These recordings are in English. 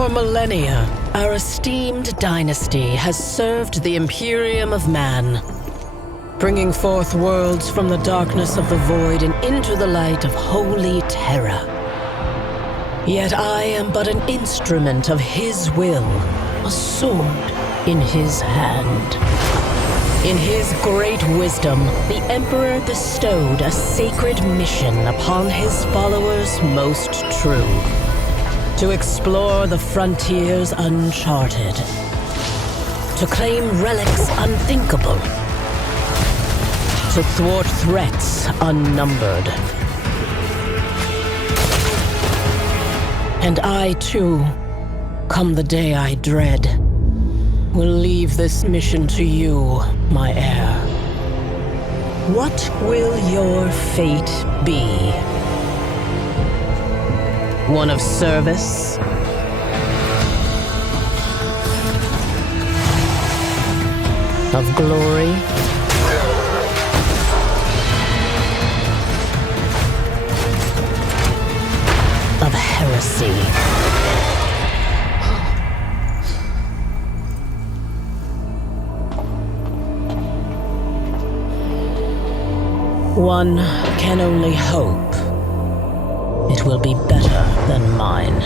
For millennia, our esteemed dynasty has served the Imperium of man, bringing forth worlds from the darkness of the void and into the light of holy terror. Yet I am but an instrument of his will, a sword in his hand. In his great wisdom, the Emperor bestowed a sacred mission upon his followers most true: to explore the frontiers uncharted, to claim relics unthinkable, to thwart threats unnumbered. And I too, come the day I dread, will leave this mission to you, my heir. What will your fate be? One of service? Of glory? Of heresy? One can only hope it will be better than mine.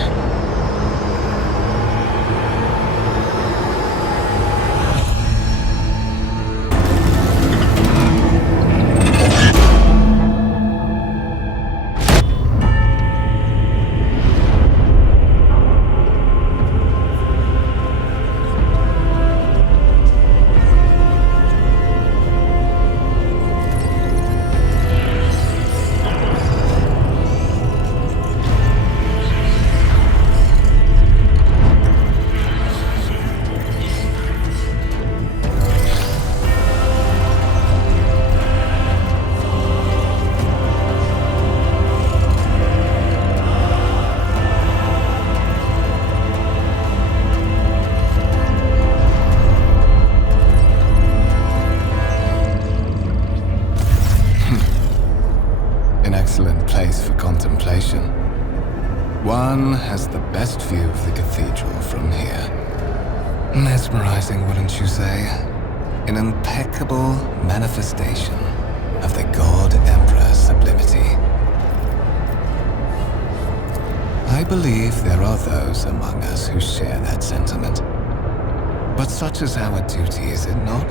One has the best view of the cathedral from here. Mesmerizing, wouldn't you say? An impeccable manifestation of the God Emperor's sublimity. I believe there are those among us who share that sentiment. But such is our duty, is it not?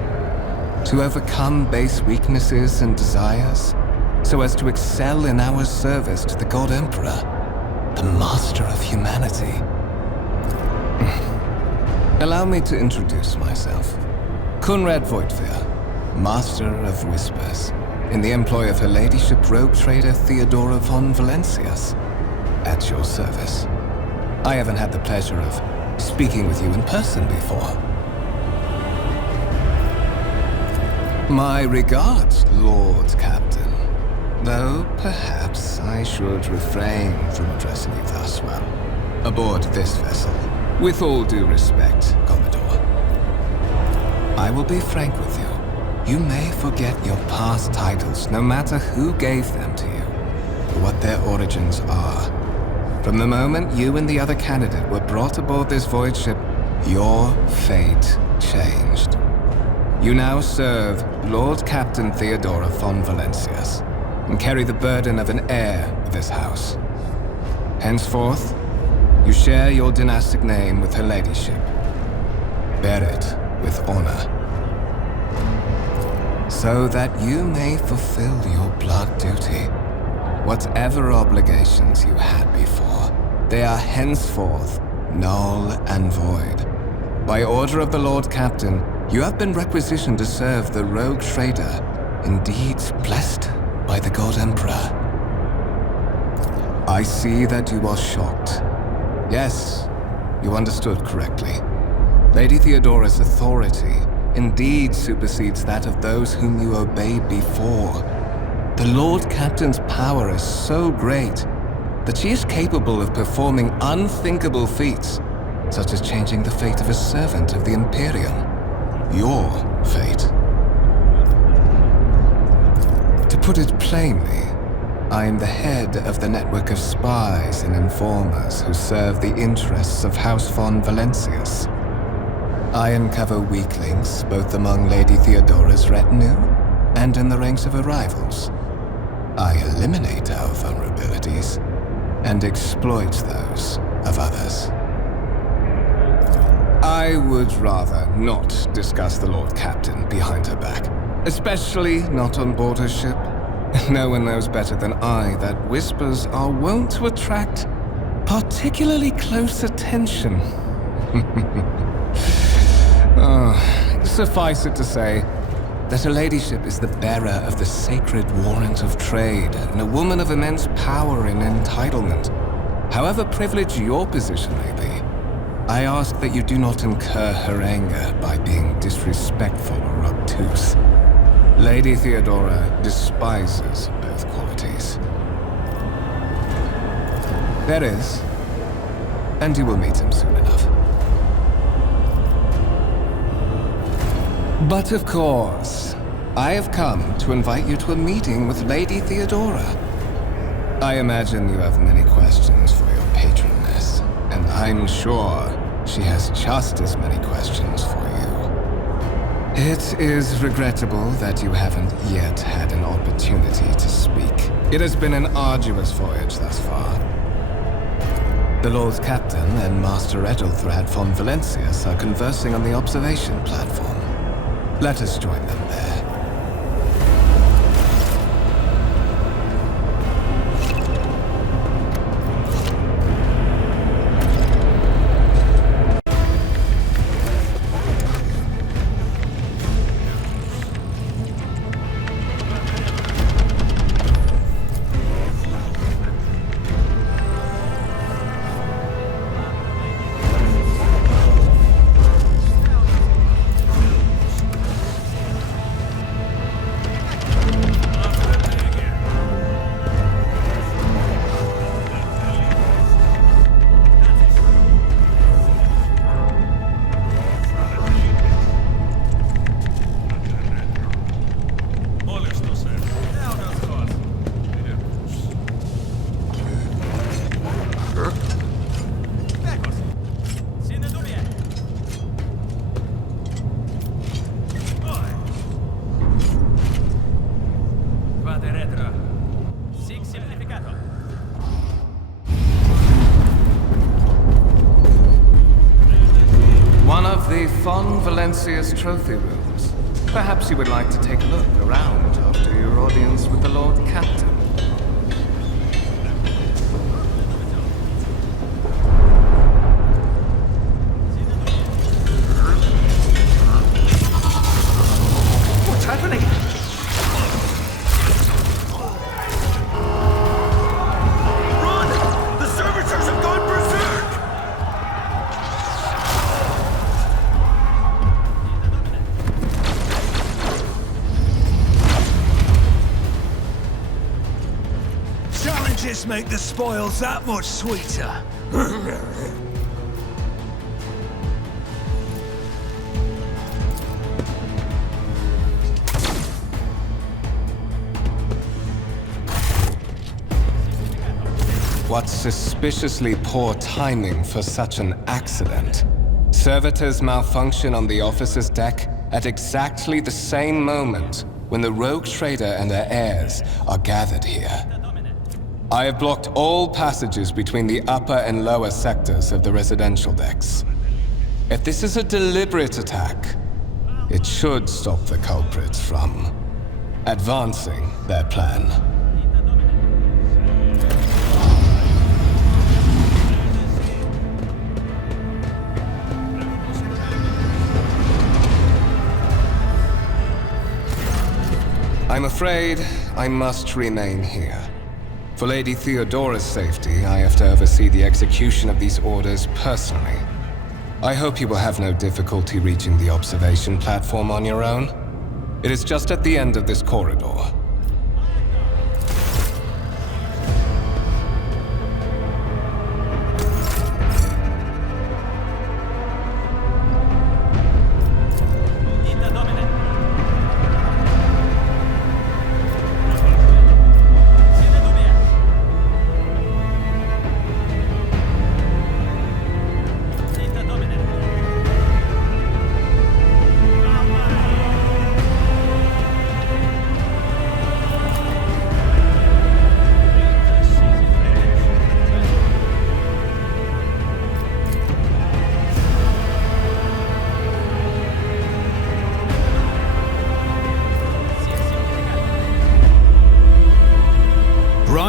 To overcome base weaknesses and desires, so as to excel in our service to the God Emperor, the master of humanity. Allow me to introduce myself. Conrad Voigtveer, Master of Whispers, in the employ of Her Ladyship Rogue Trader Theodora von Valencius, at your service. I haven't had the pleasure of speaking with you in person before. My regards, Lord Captain. Though perhaps I should refrain from addressing you thus well. Aboard this vessel, with all due respect, Commodore. I will be frank with you. You may forget your past titles, no matter who gave them to you, or what their origins are. From the moment you and the other candidate were brought aboard this void ship, your fate changed. You now serve Lord Captain Theodora von Valencius, and carry the burden of an heir of this house. Henceforth, you share your dynastic name with Her Ladyship. Bear it with honor, so that you may fulfill your blood duty. Whatever obligations you had before, they are henceforth null and void. By order of the Lord Captain, you have been requisitioned to serve the Rogue Trader, indeed blessed by the God Emperor. I see that you are shocked. Yes, you understood correctly. Lady Theodora's authority indeed supersedes that of those whom you obeyed before. The Lord Captain's power is so great that she is capable of performing unthinkable feats, such as changing the fate of a servant of the Imperium. Your fate. To put it plainly, I am the head of the network of spies and informers who serve the interests of House von Valancius. I uncover weak links both among Lady Theodora's retinue and in the ranks of her rivals. I eliminate our vulnerabilities and exploit those of others. I would rather not discuss the Lord Captain behind her back, especially not on board her ship. No one knows better than I that whispers are wont to attract particularly close attention. Suffice it to say that her ladyship is the bearer of the sacred warrant of trade and a woman of immense power and entitlement. However privileged your position may be, I ask that you do not incur her anger by being disrespectful or obtuse. Lady Theodora despises both qualities. There is, and you will meet him soon enough. But of course, I have come to invite you to a meeting with Lady Theodora. I imagine you have many questions for your patroness, and I'm sure she has just as many questions for you. It is regrettable that you haven't yet had an opportunity to speak. It has been an arduous voyage thus far. The Lord Captain and Master Edelthrad von Valancius are conversing on the observation platform. Let us join them there. Von Valancius trophy rooms. Perhaps you would like to take a look around after your audience with the Lord Captain. What's happening? Run! The servitors have gone berserk! Challenges make the spoils that much sweeter. What suspiciously poor timing for such an accident. Servitors malfunction on the officer's deck at exactly the same moment when the rogue trader and her heirs are gathered here. I have blocked all passages between the upper and lower sectors of the residential decks. If this is a deliberate attack, it should stop the culprits from advancing their plan. I'm afraid I must remain here. For Lady Theodora's safety, I have to oversee the execution of these orders personally. I hope you will have no difficulty reaching the observation platform on your own. It is just at the end of this corridor.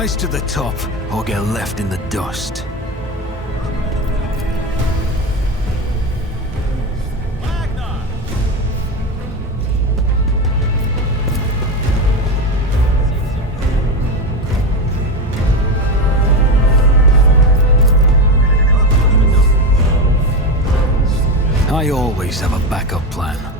Race to the top, or get left in the dust. I always have a backup plan.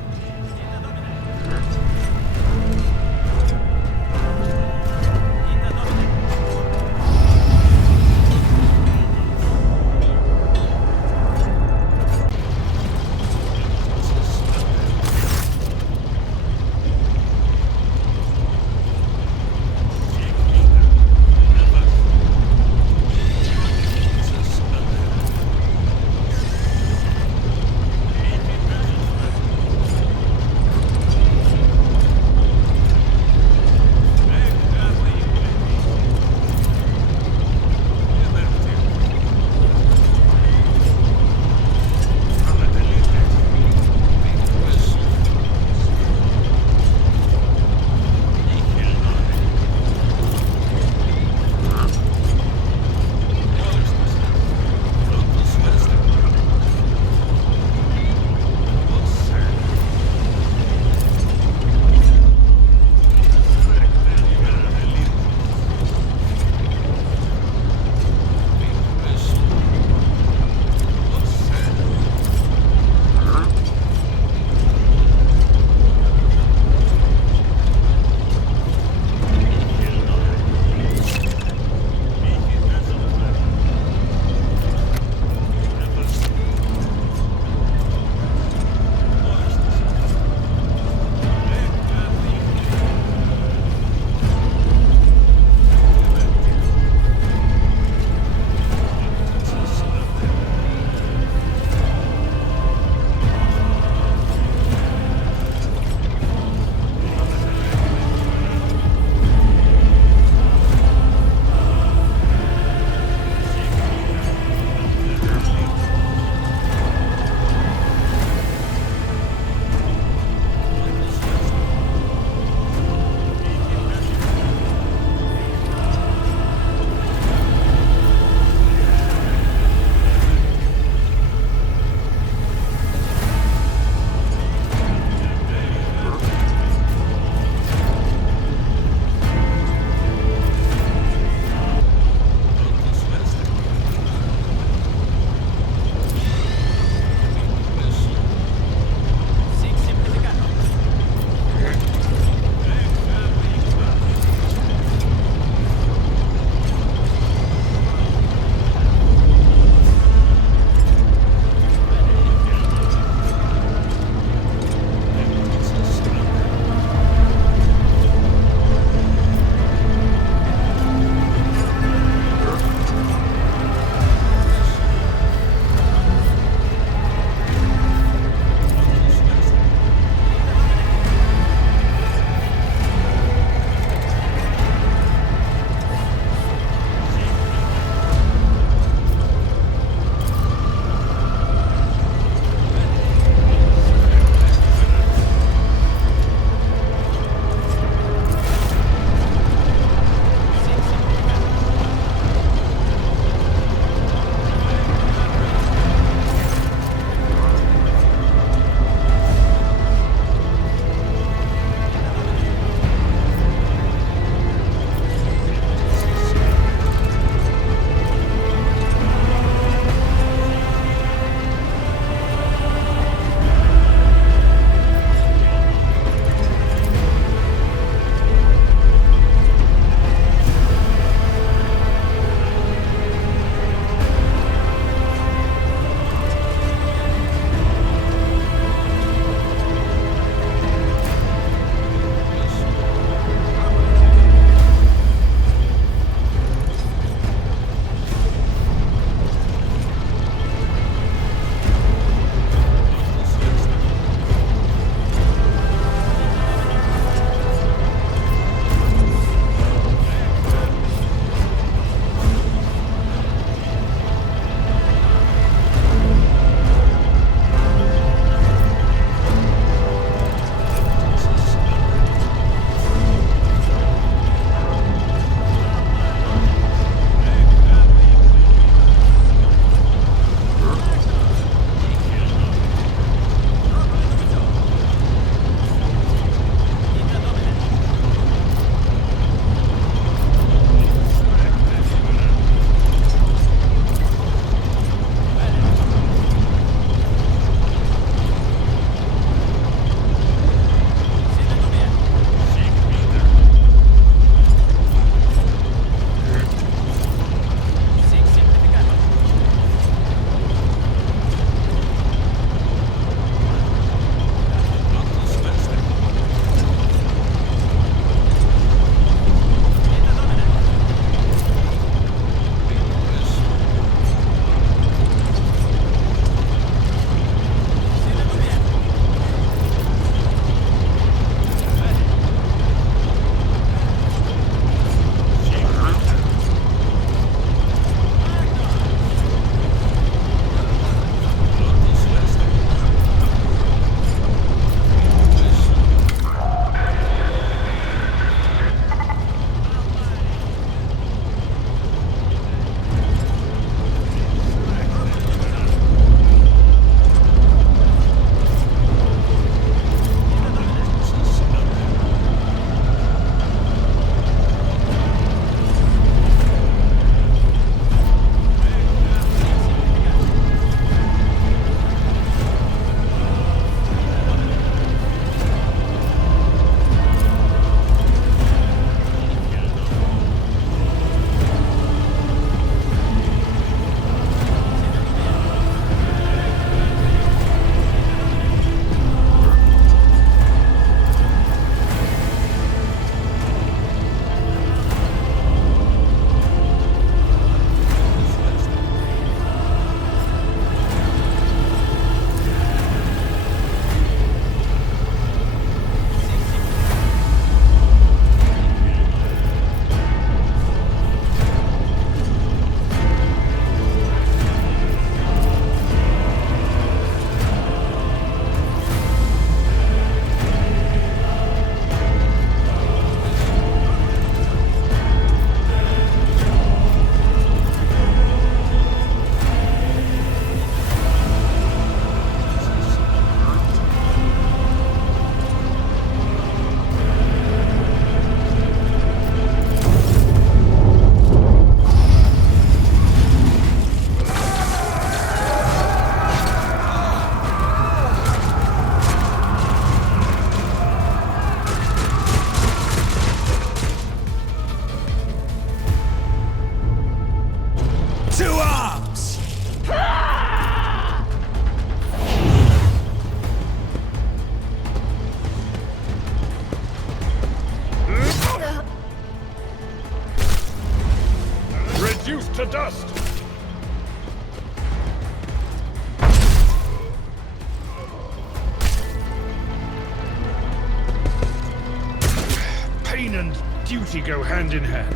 to dust! Pain and duty go hand in hand.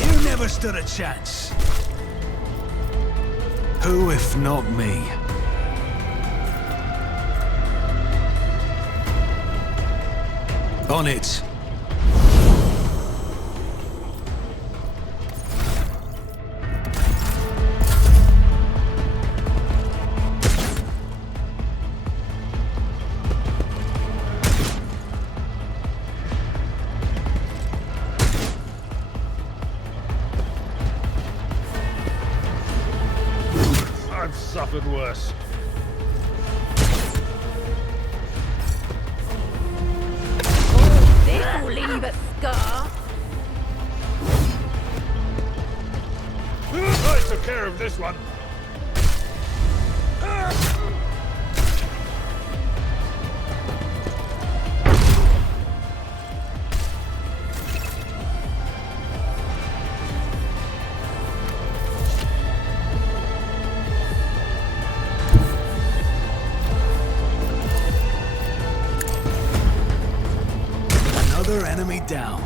You never stood a chance. Who if not me? On it. I've suffered worse. This'll leave a scar. I took care of this one. Another enemy down.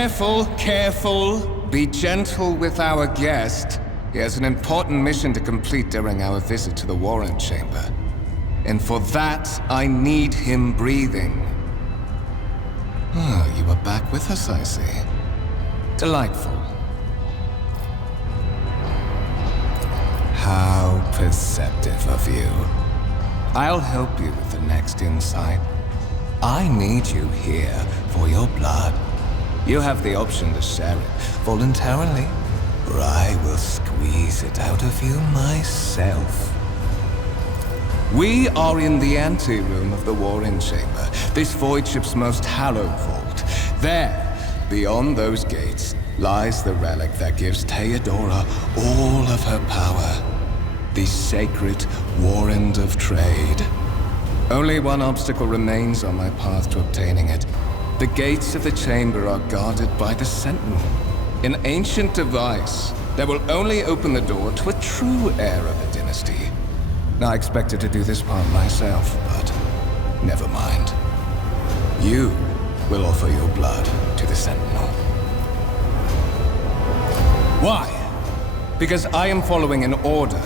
Careful, careful. Be gentle with our guest. He has an important mission to complete during our visit to the warrant chamber. And for that, I need him breathing. Oh, you are back with us, I see. Delightful. How perceptive of you. I'll help you with the next insight. I need you here for your blood. You have the option to share it voluntarily, or I will squeeze it out of you myself. We are in the anteroom of the warrant chamber, this voidship's most hallowed vault. There, beyond those gates, lies the relic that gives Theodora all of her power. The sacred warrant of trade. Only one obstacle remains on my path to obtaining it. The gates of the chamber are guarded by the Sentinel. An ancient device that will only open the door to a true heir of the dynasty. I expected to do this part myself, but never mind. You will offer your blood to the Sentinel. Why? Because I am following an order.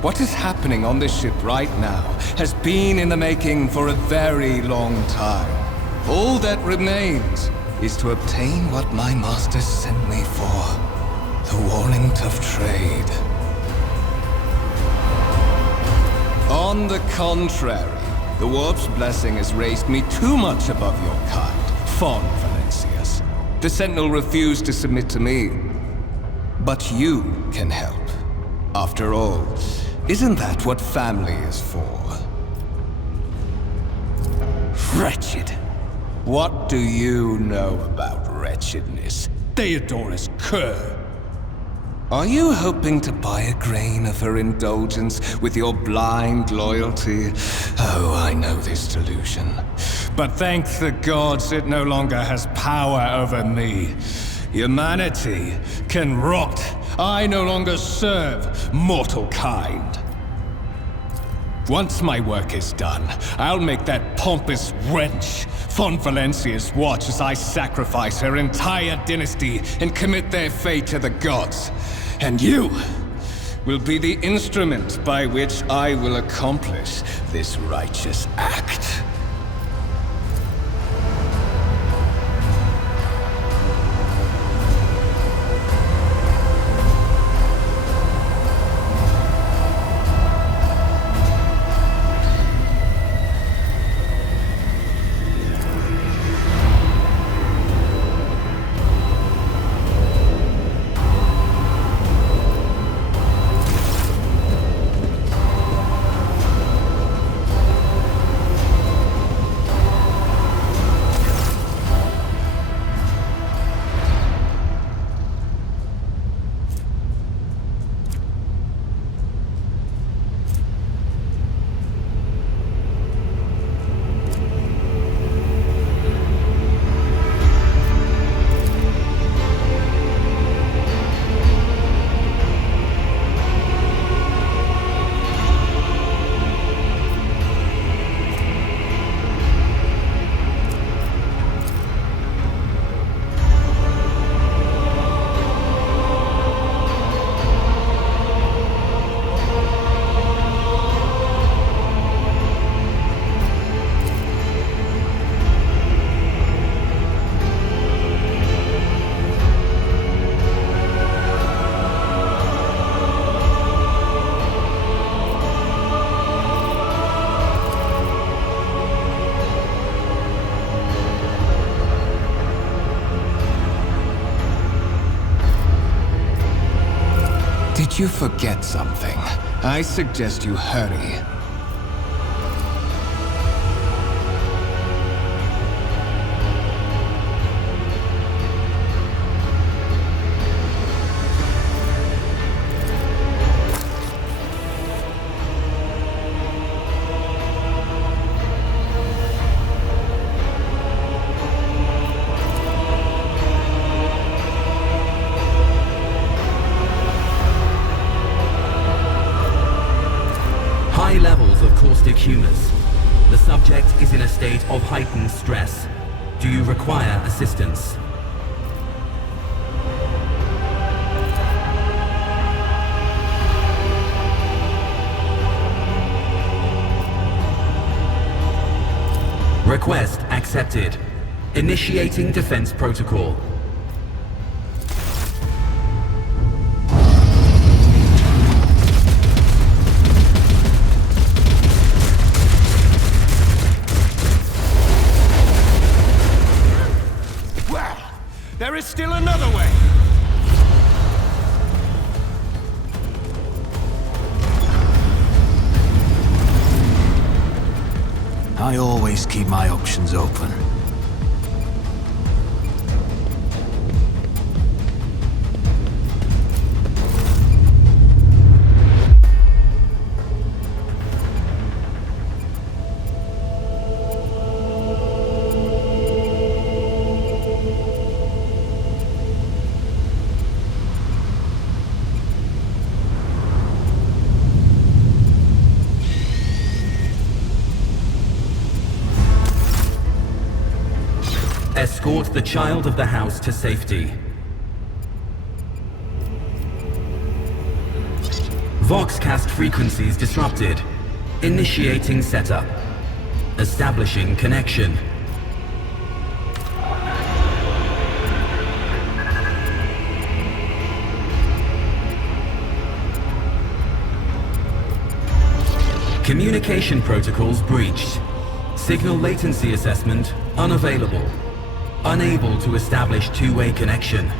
What is happening on this ship right now has been in the making for a very long time. All that remains is to obtain what my master sent me for. The warrant of trade. On the contrary, the warp's blessing has raised me too much above your kind, fond Valencius. The Sentinel refused to submit to me. But you can help. After all, isn't that what family is for? Wretched. What do you know about wretchedness? Theodora's cur. Are you hoping to buy a grain of her indulgence with your blind loyalty? Oh, I know this delusion. But thank the gods it no longer has power over me. Humanity can rot. I no longer serve mortal kind. Once my work is done, I'll make that pompous wench Von Valencia's watch as I sacrifice her entire dynasty and commit their fate to the gods. And you will be the instrument by which I will accomplish this righteous act. Did you forget something? I suggest you hurry. Levels of caustic humors. The subject is in a state of heightened stress. Do you require assistance? Request accepted. Initiating defense protocol. Well, there is still another way. I always keep my options open. Escort the child of the house to safety. Voxcast frequencies disrupted. Initiating setup. Establishing connection. Communication protocols breached. Signal latency assessment unavailable. Unable to establish two-way connection.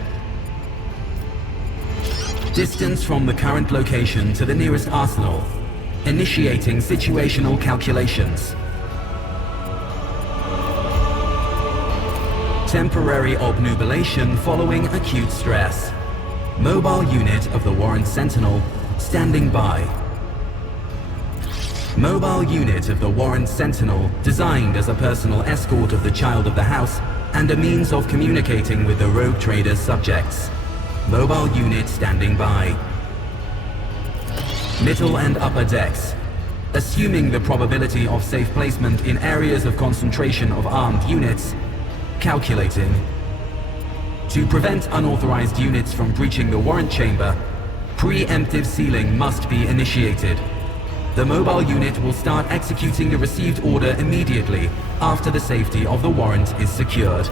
Distance from the current location to the nearest arsenal. Initiating situational calculations. Temporary obnubilation following acute stress. Mobile unit of the Warrant Sentinel standing by. Mobile unit of the Warrant Sentinel designed as a personal escort of the child of the house and a means of communicating with the rogue trader's subjects. Mobile unit standing by. Middle and upper decks. Assuming the probability of safe placement in areas of concentration of armed units. Calculating. To prevent unauthorized units from breaching the warrant chamber, preemptive sealing must be initiated. The mobile unit will start executing the received order immediately after the safety of the warrant is secured.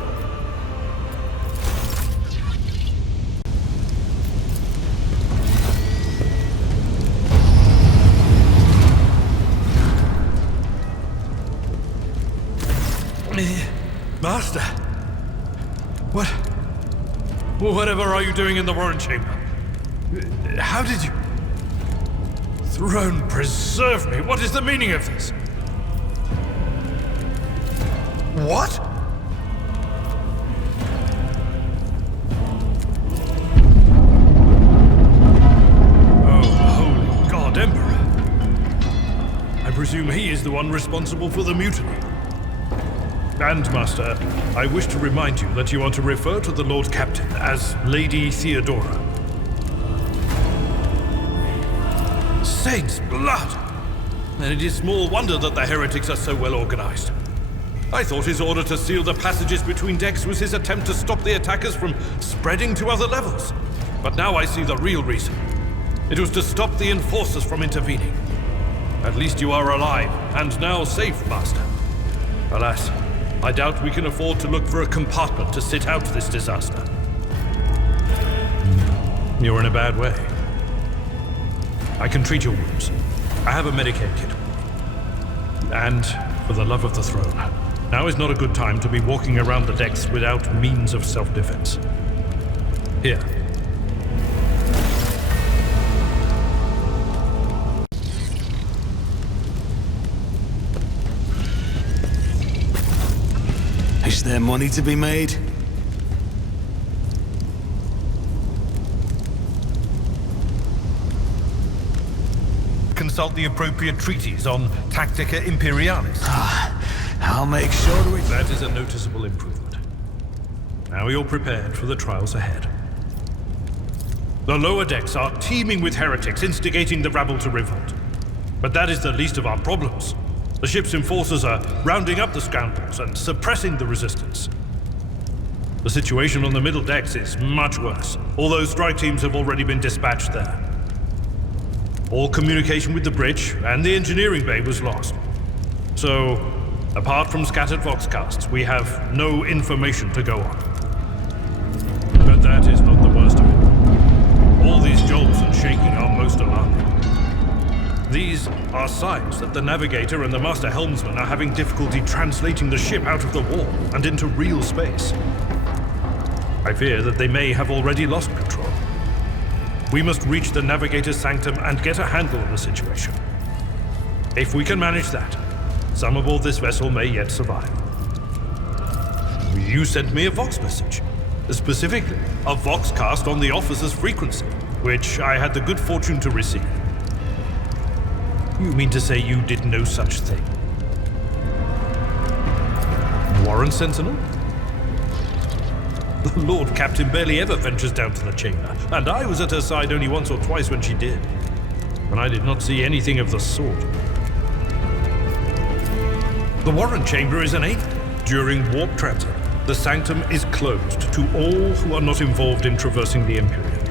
Master? Whatever are you doing in the warrant chamber? How did you... Throne preserve me! What is the meaning of this? What? Oh, holy God, Emperor! I presume he is the one responsible for the mutiny. And, Master, I wish to remind you that you are to refer to the Lord Captain as Lady Theodora. Saints' blood! And it is small wonder that the heretics are so well organized. I thought his order to seal the passages between decks was his attempt to stop the attackers from spreading to other levels. But now I see the real reason. It was to stop the enforcers from intervening. At least you are alive, and now safe, Master. Alas, I doubt we can afford to look for a compartment to sit out this disaster. You're in a bad way. I can treat your wounds. I have a Medicaid kit. And, for the love of the throne, now is not a good time to be walking around the decks without means of self-defense. Here. Is there money to be made? Consult the appropriate treaties on Tactica Imperialis. I'll make sure to... That is a noticeable improvement. Now you're prepared for the trials ahead. The lower decks are teeming with heretics instigating the rabble to revolt. But that is the least of our problems. The ship's enforcers are rounding up the scoundrels and suppressing the resistance. The situation on the middle decks is much worse, although strike teams have already been dispatched there. All communication with the bridge and the engineering bay was lost. So, Apart from scattered voxcasts, we have no information to go on. But that is not the worst of it. All these jolts and shaking are most alarming. These are signs that the navigator and the master helmsman are having difficulty translating the ship out of the warp and into real space. I fear that they may have already lost control. We must reach the navigator's sanctum and get a handle on the situation. If we can manage that, some aboard this vessel may yet survive. You sent me a Vox message. Specifically, a Voxcast on the officer's frequency, which I had the good fortune to receive. You mean to say you did no such thing? Warrant Sentinel? The Lord Captain barely ever ventures down to the chamber, and I was at her side only once or twice when she did. And I did not see anything of the sort. The Warrant Chamber is an aid. During warp transit, the sanctum is closed to all who are not involved in traversing the Imperium.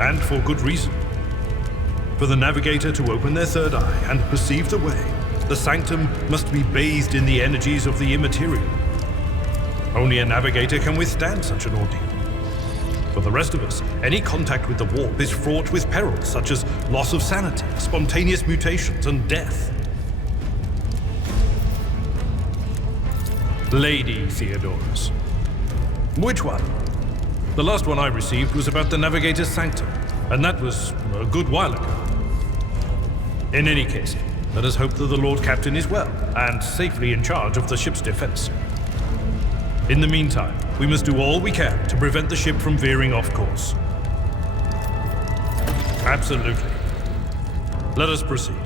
And for good reason. For the navigator to open their third eye and perceive the way, the sanctum must be bathed in the energies of the immaterial. Only a navigator can withstand such an ordeal. For the rest of us, any contact with the warp is fraught with perils such as loss of sanity, spontaneous mutations, and death. Lady Theodorus. Which one? The last one I received was about the navigator's sanctum, and that was a good while ago. In any case, let us hope that the Lord Captain is well and safely in charge of the ship's defense. In the meantime, we must do all we can to prevent the ship from veering off course. Absolutely. Let us proceed.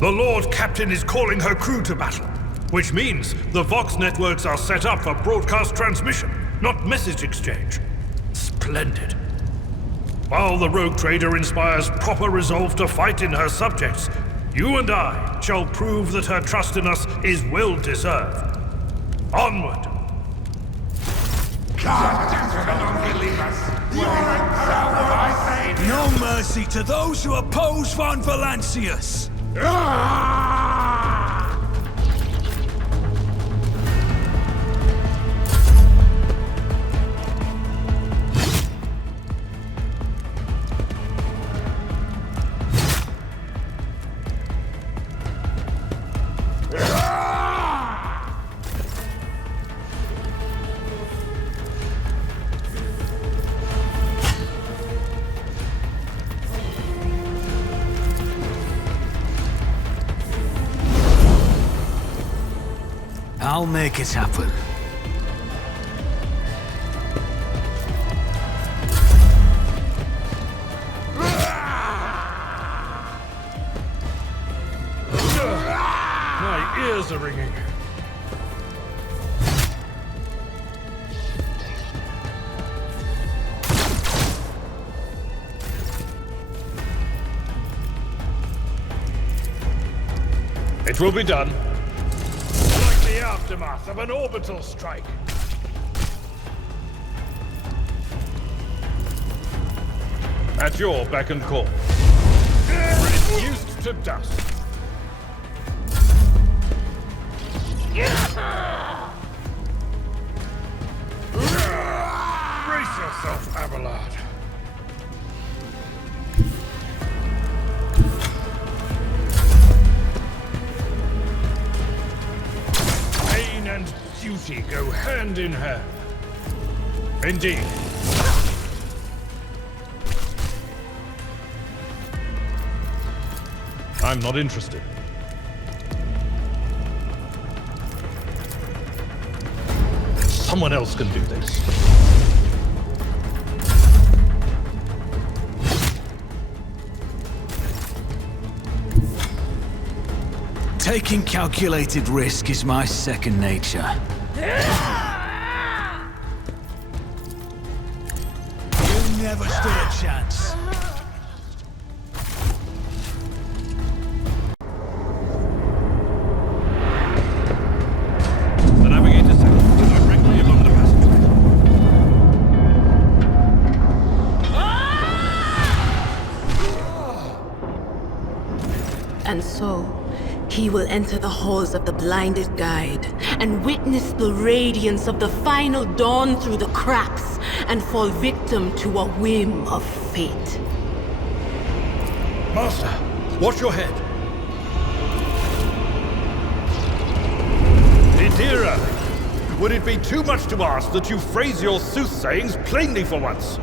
The Lord Captain is calling her crew to battle, which means the Vox networks are set up for broadcast transmission, not message exchange. Splendid. While the rogue trader inspires proper resolve to fight in her subjects, you and I shall prove that her trust in us is well deserved. Onward! No mercy to those who oppose Von Valancius! I'll make it happen. My ears are ringing. It will be done. The aftermath of an orbital strike. At your beck and call. Reduced to dust. Brace yourself, Abelard. And duty go hand in hand. Indeed. I'm not interested. Someone else can do this. Taking calculated risk is my second nature. You never stood a chance. The navigator said directly along the passageway. will enter the halls of the blinded guide and witness the radiance of the final dawn through the cracks and fall victim to a whim of fate. Master, watch your head. Idira, would it be too much to ask that you phrase your soothsayings plainly for once?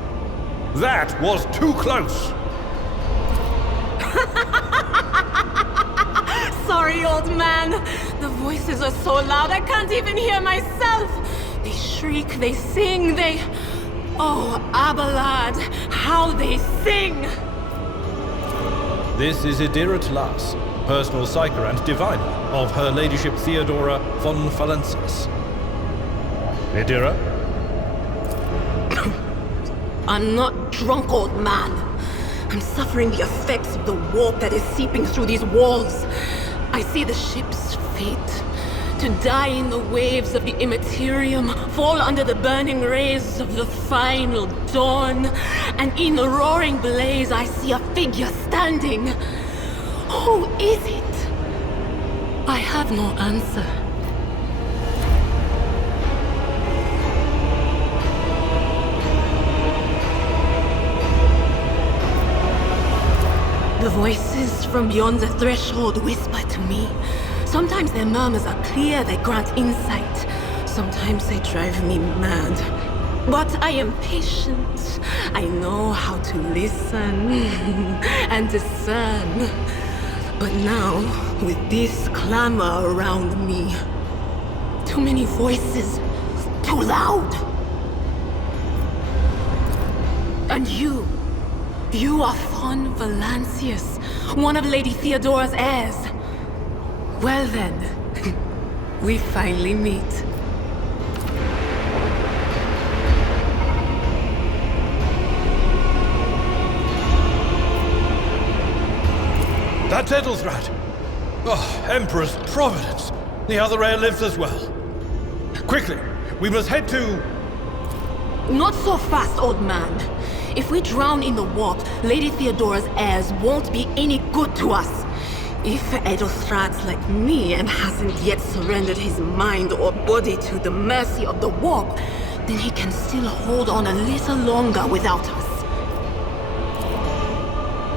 That was too close. Sorry, old man. The voices are so loud I can't even hear myself. They shriek, they sing, they... Oh, Abelard, how they sing! This is Idira Tlas, personal psyker and diviner of Her Ladyship Theodora von Valensis. Idira? I'm not drunk, old man. I'm suffering the effects of the warp that is seeping through these walls. I see the ship's fate. To die in the waves of the Imperium, fall under the burning rays of the final dawn. And in the roaring blaze, I see a figure standing. Who is it? I have no answer. The voices from beyond the threshold whisper to me. Sometimes their murmurs are clear, they grant insight. Sometimes they drive me mad. But I am patient. I know how to listen and discern. But now, with this clamor around me, too many voices, too loud. And you are von Valancius, one of Lady Theodora's heirs. Well then, we finally meet. That settles right. Oh, Emperor's providence. The other heir lives as well. Quickly, we must head to... Not so fast, old man. If we drown in the warp, Lady Theodora's heirs won't be any good to us. If Edelstrad's like me and hasn't yet surrendered his mind or body to the mercy of the warp, then he can still hold on a little longer without us.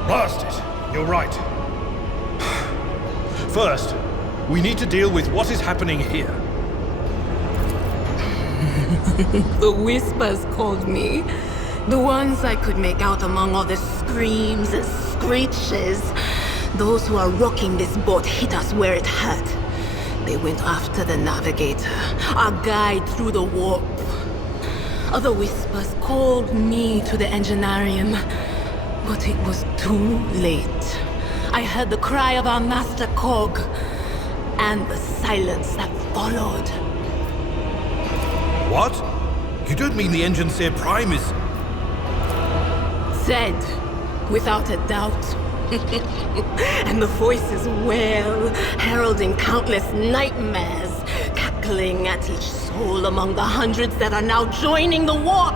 Blast it. You're right. First, we need to deal with what is happening here. The whispers called me. The ones I could make out among all the screams and screeches. Those who are rocking this boat hit us where it hurt. They went after the navigator, our guide through the warp. Other whispers called me to the engineerium, but it was too late. I heard the cry of our master cog, and the silence that followed. What? You don't mean the Engine Seer Prime is... Dead, without a doubt. And the voices wail, heralding countless nightmares, cackling at each soul among the hundreds that are now joining the warp.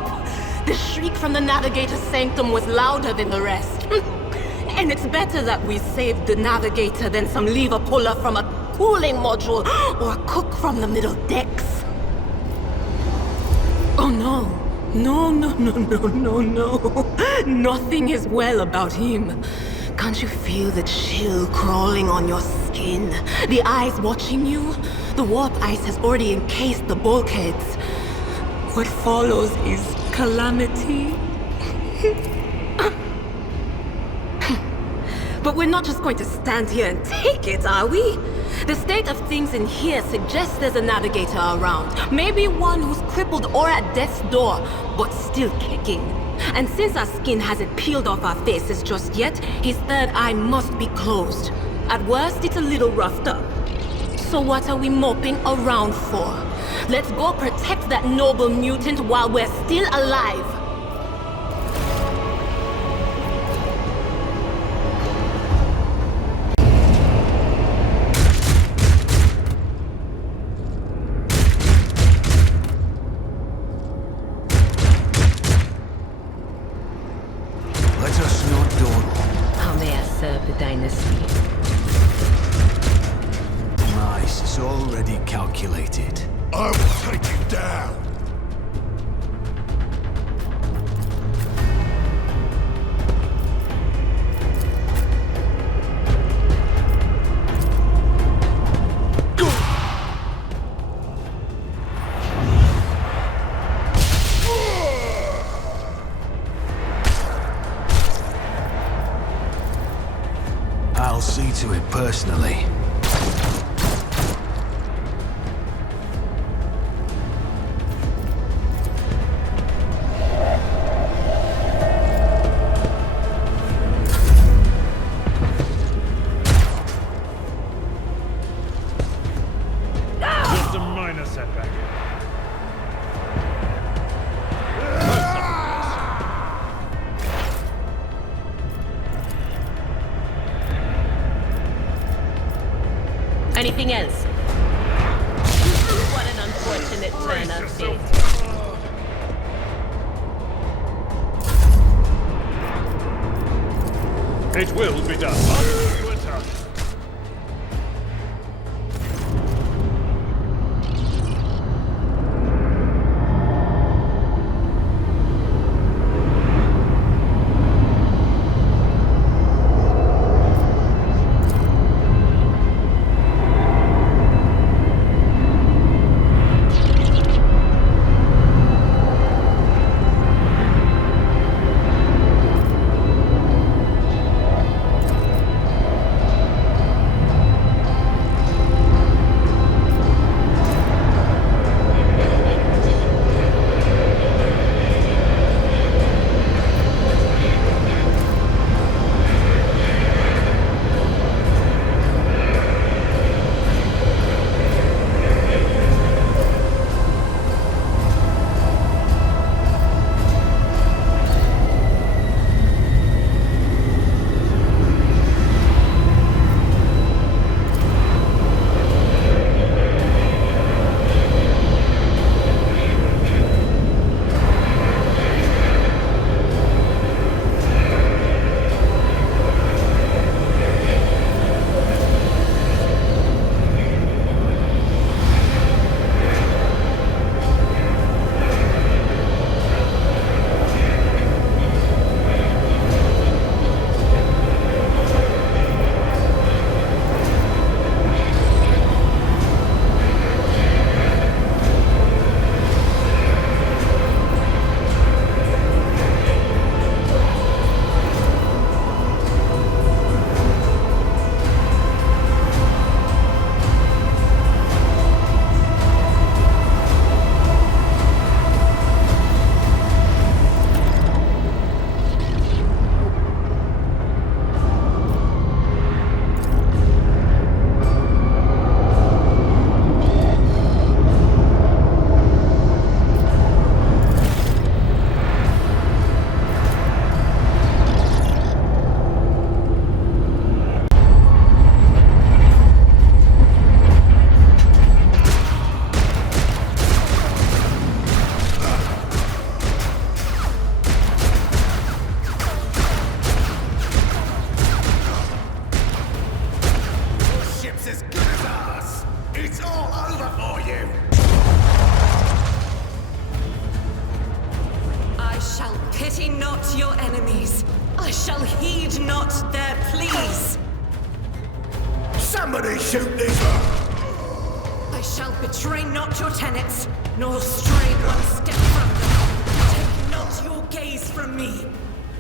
The shriek from the navigator's sanctum was louder than the rest. And it's better that we saved the navigator than some lever puller from a cooling module or a cook from the middle decks. Oh no. No. Nothing is well about him. Can't you feel the chill crawling on your skin? The eyes watching you? The warp ice has already encased the bulkheads. What follows is calamity. But we're not just going to stand here and take it, are we? The state of things in here suggests there's a navigator around. Maybe one who's crippled or at death's door, but still kicking. And since our skin hasn't peeled off our faces just yet, his third eye must be closed. At worst, it's a little roughed up. So what are we moping around for? Let's go protect that noble mutant while we're still alive. Let us not dawdle. How may I serve the dynasty? already calculated. I will take you down. I'll see to it personally. Just a minor setback. Anything else? What an unfortunate turn of fate. It will be done. March to attack. Pity not your enemies. I shall heed not their pleas. Somebody shoot this! I shall betray not your tenets, nor stray one step from them. Take not your gaze from me.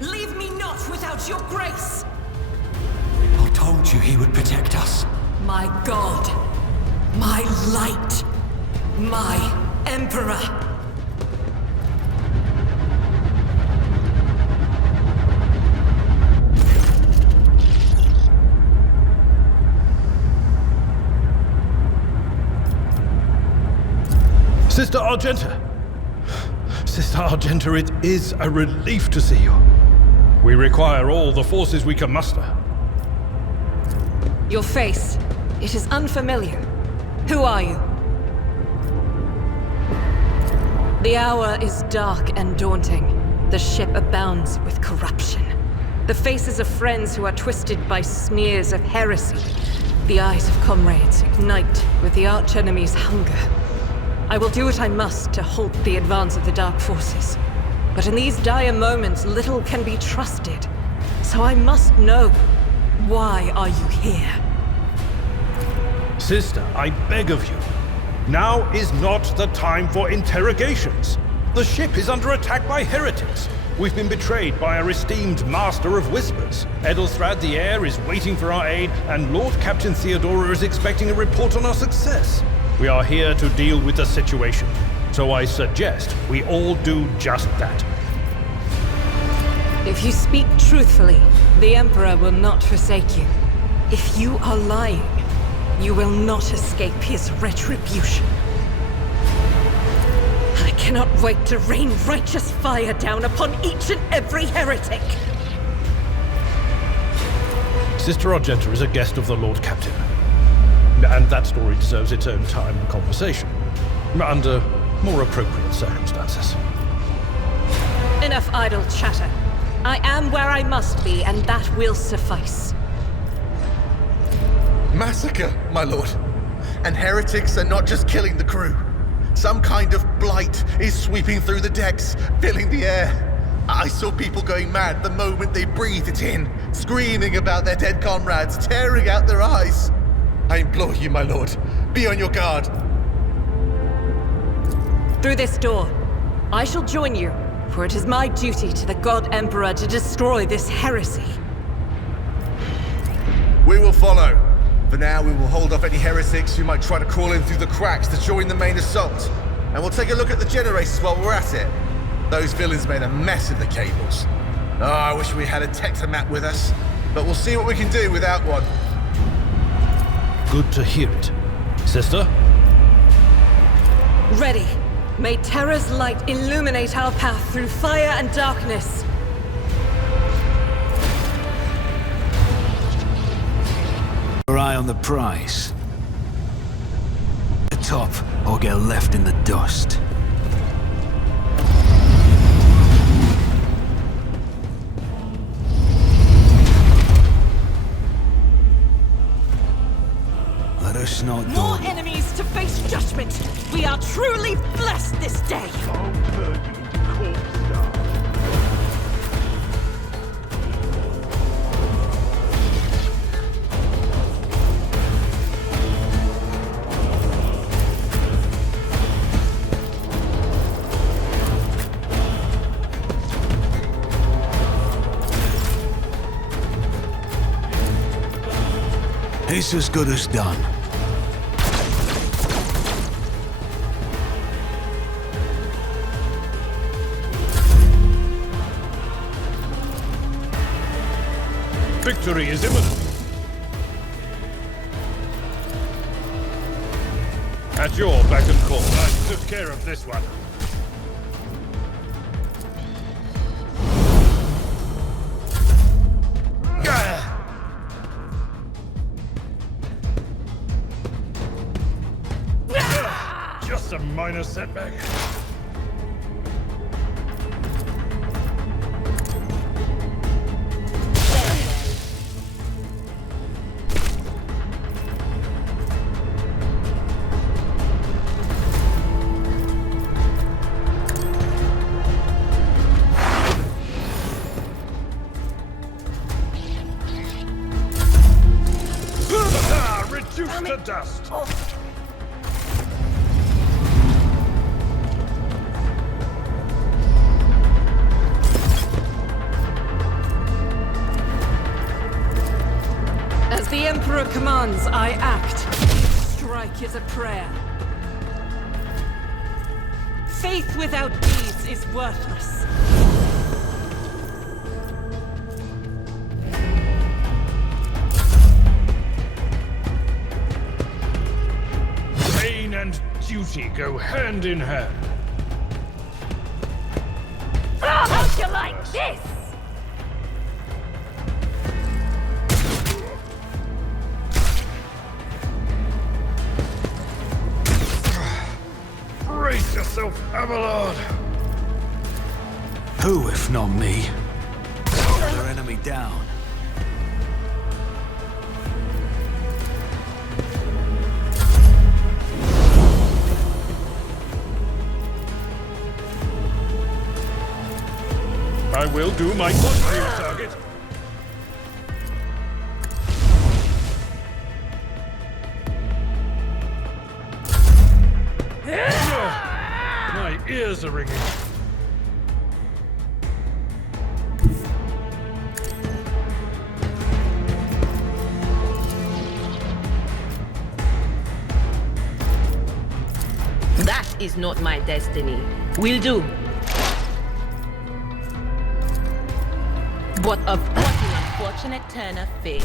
Leave me not without your grace. I told you he would protect us. My God, my light, my Emperor. Sister Argenta! Sister Argenta, it is a relief to see you. We require all the forces we can muster. Your face, it is unfamiliar. Who are you? The hour is dark and daunting. The ship abounds with corruption. The faces of friends who are twisted by sneers of heresy. The eyes of comrades ignite with the arch-enemy's hunger. I will do what I must to halt the advance of the Dark Forces. But in these dire moments, little can be trusted. So I must know, why are you here? Sister, I beg of you. Now is not the time for interrogations. The ship is under attack by heretics. We've been betrayed by our esteemed Master of Whispers. Edelthrad the Heir is waiting for our aid, and Lord Captain Theodora is expecting a report on our success. We are here to deal with the situation, so I suggest we all do just that. If you speak truthfully, the Emperor will not forsake you. If you are lying, you will not escape his retribution. I cannot wait to rain righteous fire down upon each and every heretic! Sister Argenta is a guest of the Lord Captain. And that story deserves its own time and conversation. Under more appropriate circumstances. Enough idle chatter. I am where I must be, and that will suffice. Massacre, my lord. And heretics are not just killing the crew. Some kind of blight is sweeping through the decks, filling the air. I saw people going mad the moment they breathed it in, screaming about their dead comrades, tearing out their eyes. I implore you, my lord, be on your guard. Through this door, I shall join you, for it is my duty to the God Emperor to destroy this heresy. We will follow. For now, we will hold off any heretics who might try to crawl in through the cracks to join the main assault. And we'll take a look at the generators while we're at it. Those villains made a mess of the cables. Oh, I wish we had a Tectomat with us. But we'll see what we can do without one. Good to hear it. Sister? Ready. May Terra's light illuminate our path through fire and darkness. Your eye on the prize. The top, or get left in the dust. Let us not More dawdle. enemies to face judgment! We are truly blessed this day! It's as good as done. Victory is imminent. At your beck and call, I took care of this one. Just a minor setback. Reduced to dust. As the Emperor commands, I act. Each strike is a prayer. Faith without deeds is worthless. Pain and duty go hand in hand. How'd you like this? Brace yourself, Abelard. Who, if not me? Their enemy down. will do my good target. My ears are ringing. That is not my destiny. Will do. What an unfortunate turn of fate.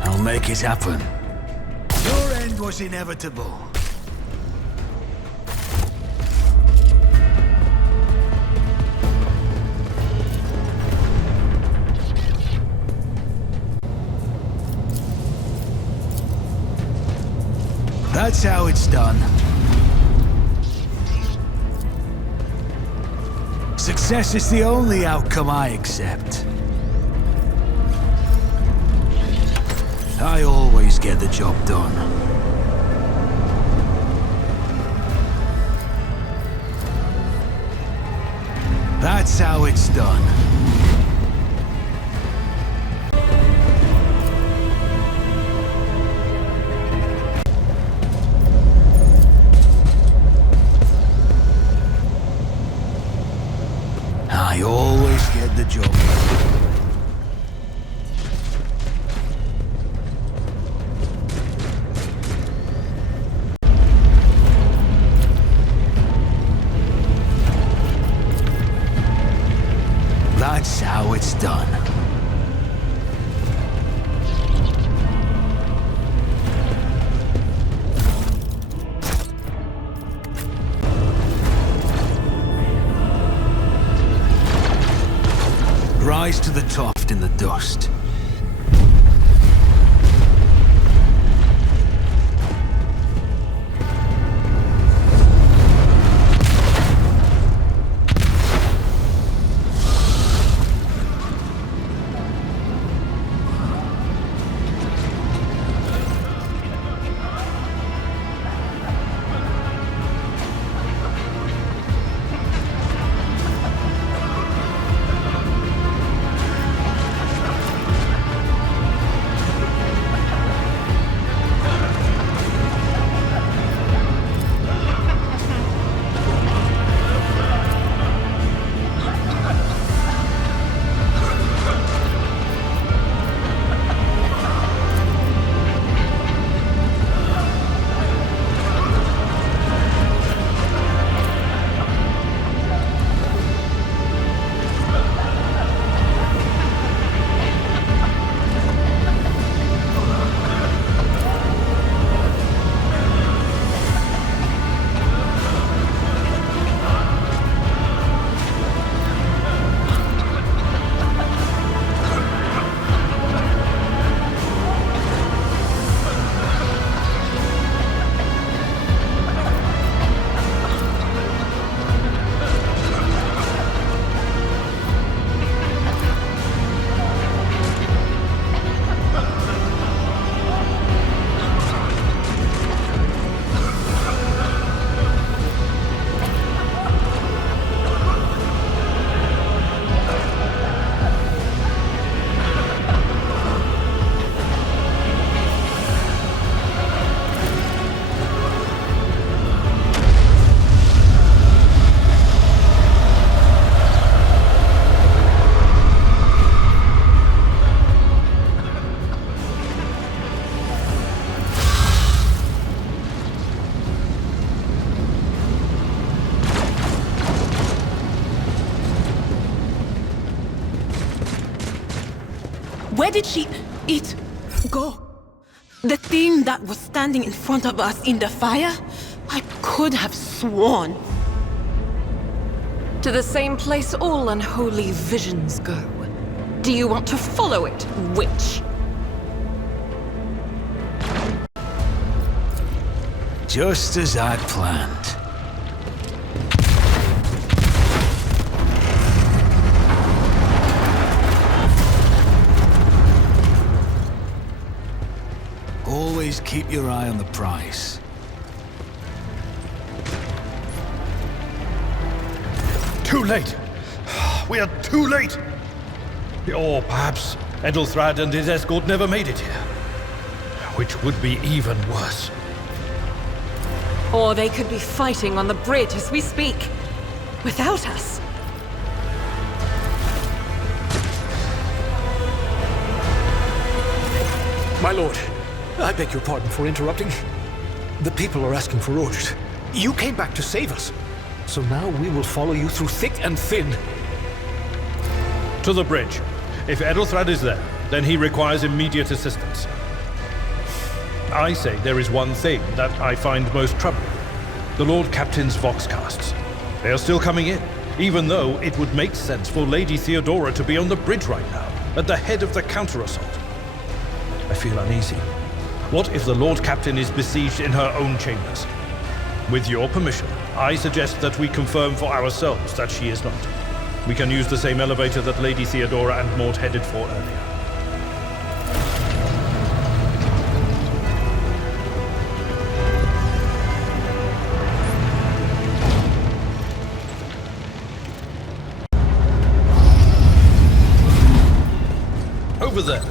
I'll make it happen. Your end was inevitable. That's how it's done. Success is the only outcome I accept. I always get the job done. That's how it's done. I always get the job done. That's how it's done. Rise to the top in the dust. Where did it go? The thing that was standing in front of us in the fire? I could have sworn. To the same place all unholy visions go. Do you want to follow it, witch? Just as I'd planned. Always keep your eye on the prize. Too late! We are too late! Or perhaps Edelthrad and his escort never made it here. Which would be even worse. Or they could be fighting on the bridge as we speak. Without us. My lord, I beg your pardon for interrupting. The people are asking for orders. You came back to save us. So now we will follow you through thick and thin. To the bridge. If Edelthrad is there, then he requires immediate assistance. I say there is one thing that I find most troubling. The Lord Captain's voxcasts. They are still coming in, even though it would make sense for Lady Theodora to be on the bridge right now, at the head of the counter-assault. I feel uneasy. What if the Lord Captain is besieged in her own chambers? With your permission, I suggest that we confirm for ourselves that she is not. We can use the same elevator that Lady Theodora and Maud headed for earlier. Over there.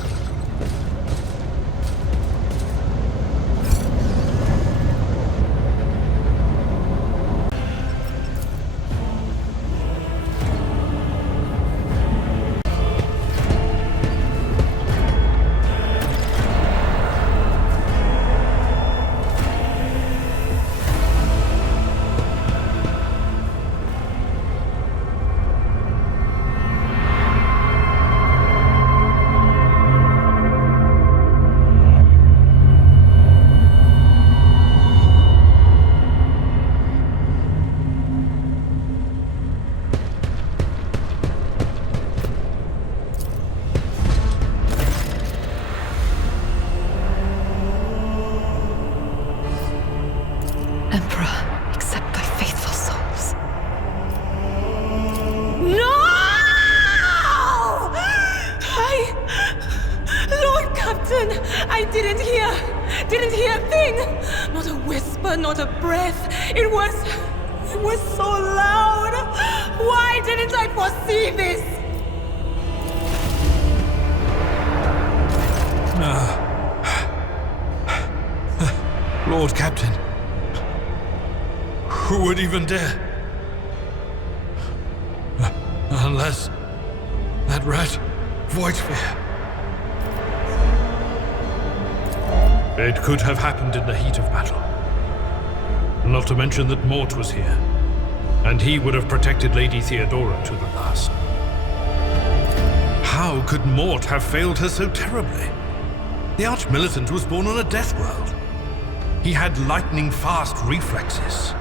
Didn't hear a thing! Not a whisper, not a breath. It was so loud! Why didn't I foresee this? Lord Captain. Who would even dare? Unless that rat, Voidsphere. It could have happened in the heat of battle. Not to mention that Mort was here, and he would have protected Lady Theodora to the last. How could Mort have failed her so terribly? The Arch-Militant was born on a death world. He had lightning-fast reflexes.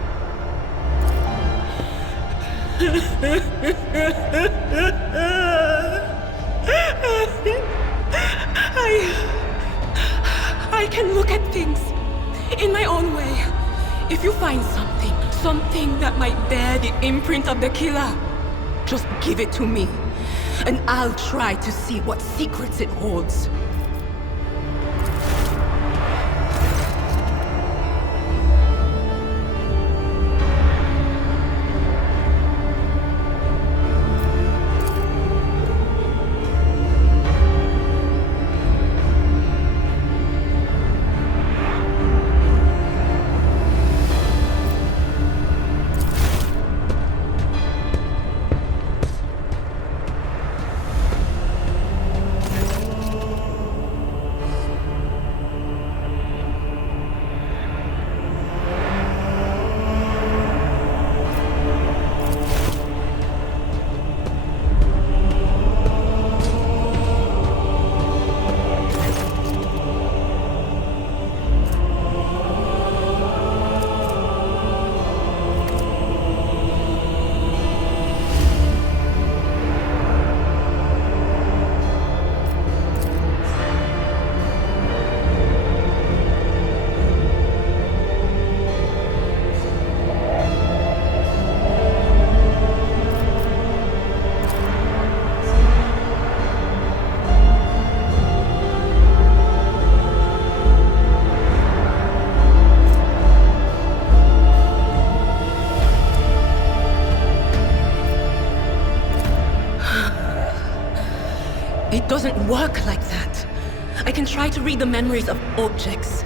I can look at things in my own way. If you find something that might bear the imprint of the killer, just give it to me, and I'll try to see what secrets it holds. It doesn't work like that. I can try to read the memories of objects,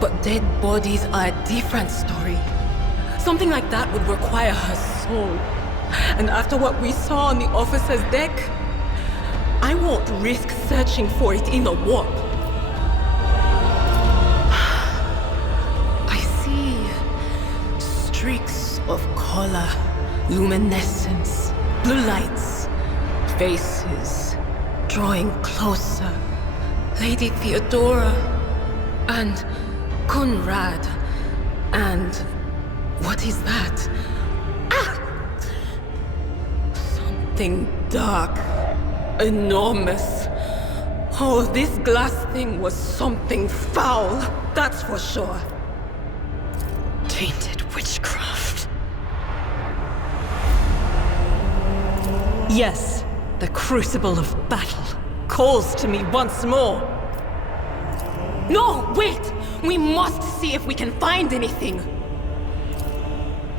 but dead bodies are a different story. Something like that would require her soul. And after what we saw on the officer's deck, I won't risk searching for it in the warp. I see streaks of color, luminescence, blue lights, faces drawing closer. Lady Theodora and Conrad and what is that? Ah! Something dark, enormous. Oh, this glass thing was something foul, that's for sure. Tainted witchcraft. Yes, the crucible of battle calls to me once more. No, wait! We must see if we can find anything.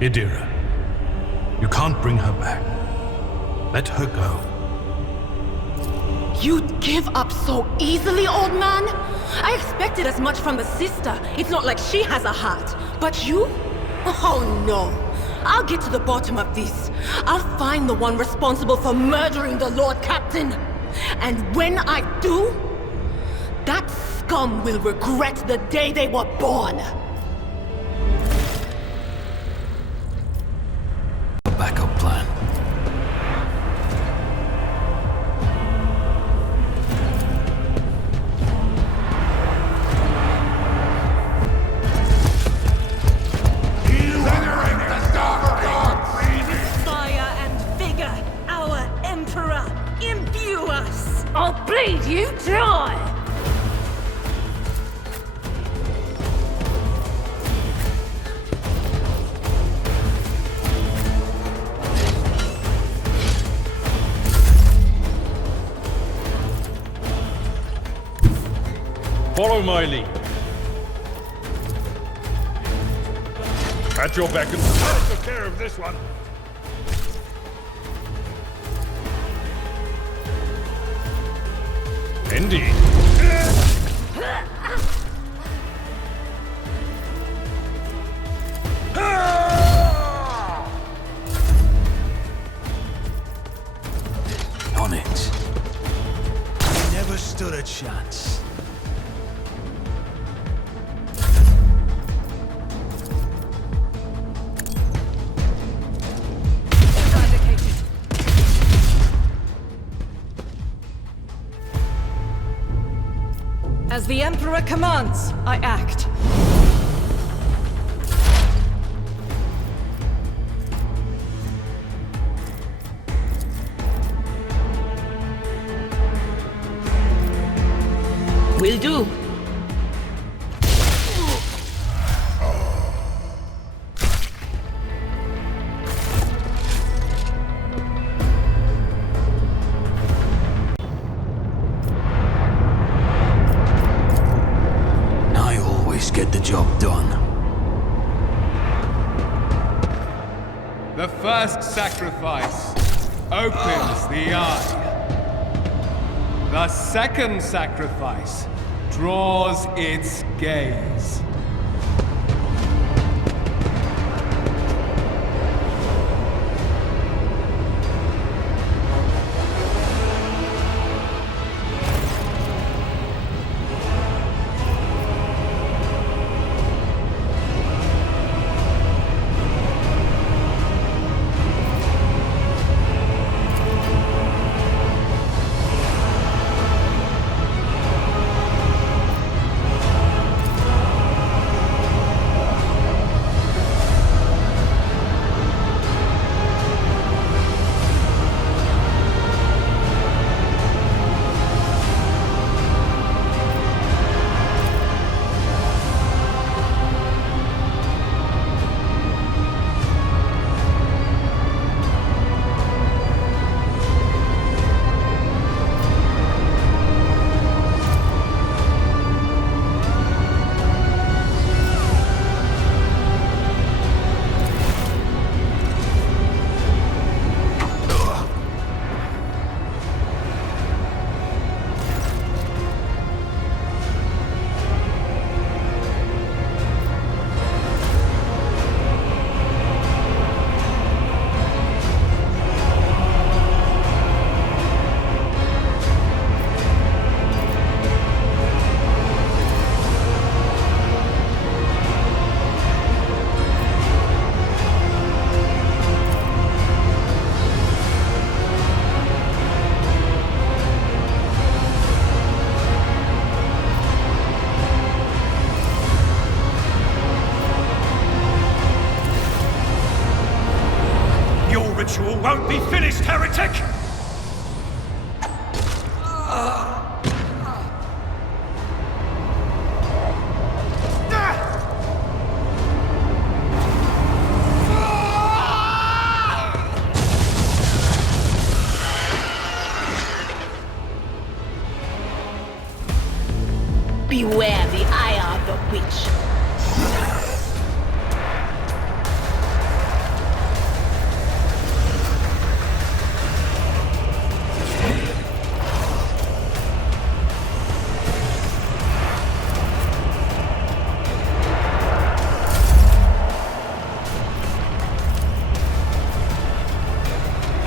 Idira, you can't bring her back. Let her go. You'd give up so easily, old man? I expected as much from the sister. It's not like she has a heart. But you? Oh no. I'll get to the bottom of this. I'll find the one responsible for murdering the Lord Captain. And when I do, that scum will regret the day they were born. Backup plan. Fire and vigor, our Emperor, imbue us! I'll bleed you dry! Follow my lead. At your beck and I'll take care of this one. Indeed. On it. Never stood a chance. As the Emperor commands, I act. Will do. Get the job done. The first sacrifice opens the eye. The second sacrifice draws its gaze. won't be finished, heretic! Beware the ire of the witch.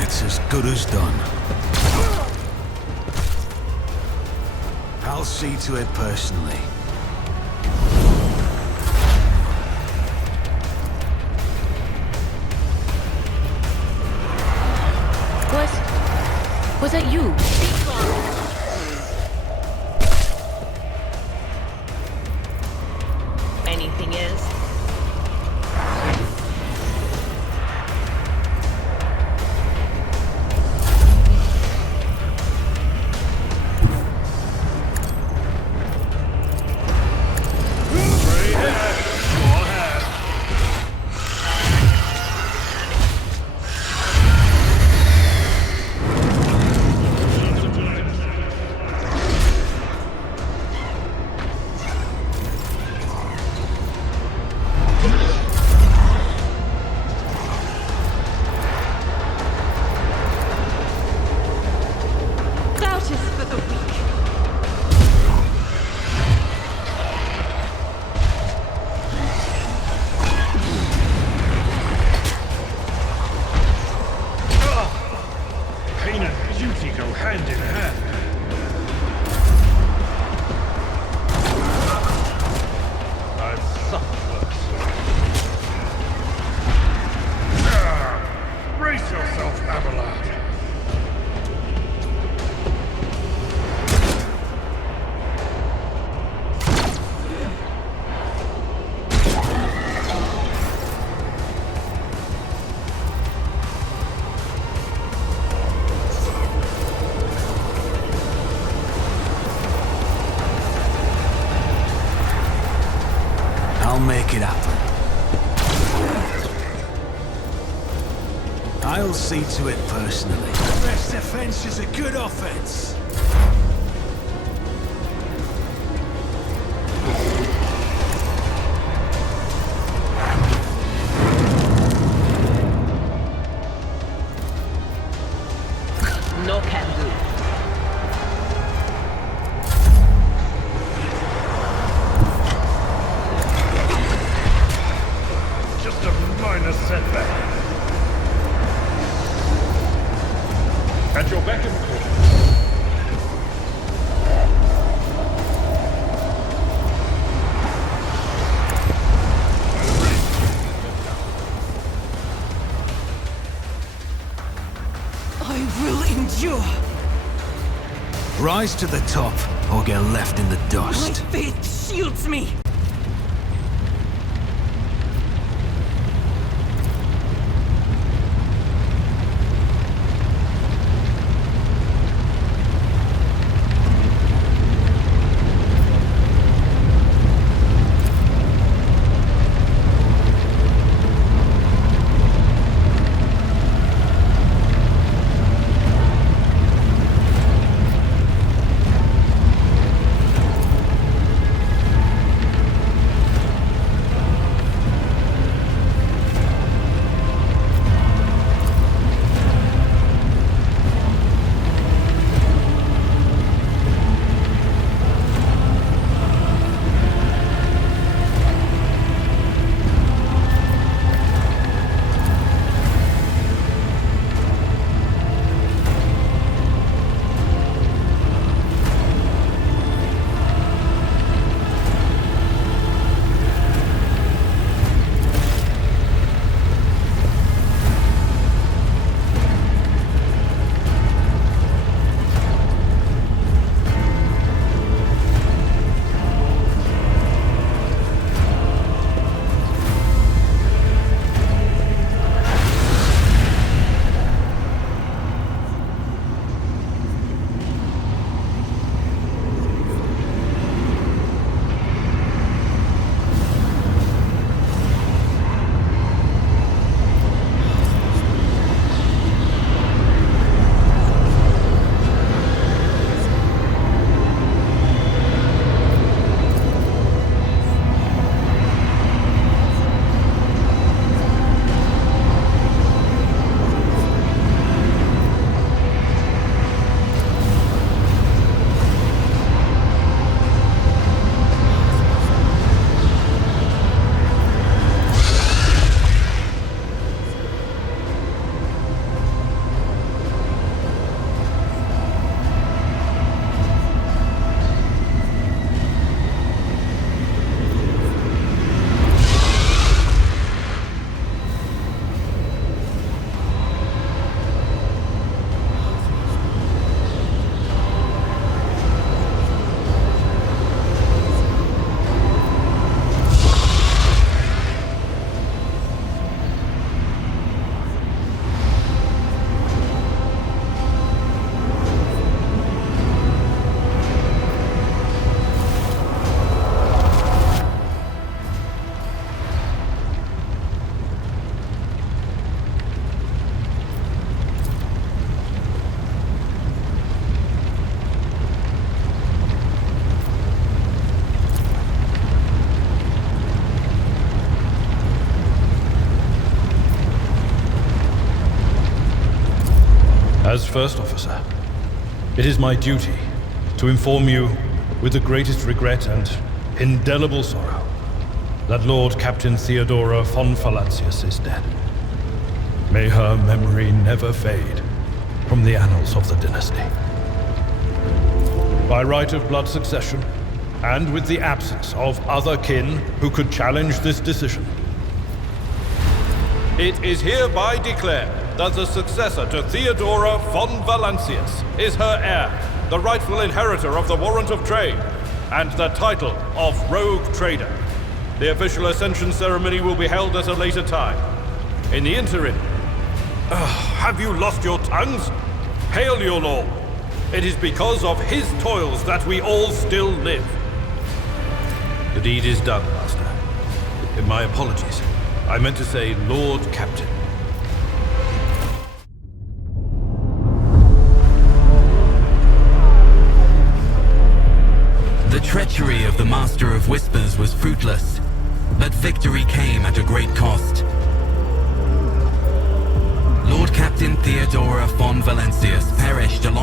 It's as good as done. I'll see to it personally. Was that you? Anything is? Make it happen. I'll see to it personally. The best defense is a good offense. No can do. Minor setback. At your beck and call. I will endure. Rise to the top, or get left in the dust. My faith shields me. As first officer, it is my duty to inform you, with the greatest regret and indelible sorrow, that Lord Captain Theodora von Valancius is dead. May her memory never fade from the annals of the dynasty. By right of blood succession, and with the absence of other kin who could challenge this decision, it is hereby declared that the successor to Theodora von Valancius is her heir, the rightful inheritor of the warrant of trade, and the title of Rogue Trader. The official ascension ceremony will be held at a later time. In the interim, have you lost your tongues? Hail your lord. It is because of his toils that we all still live. The deed is done, Master. My apologies. I meant to say Lord Captain. The treachery of the Master of Whispers was fruitless, but victory came at a great cost. Lord Captain Theodora von Valancius perished along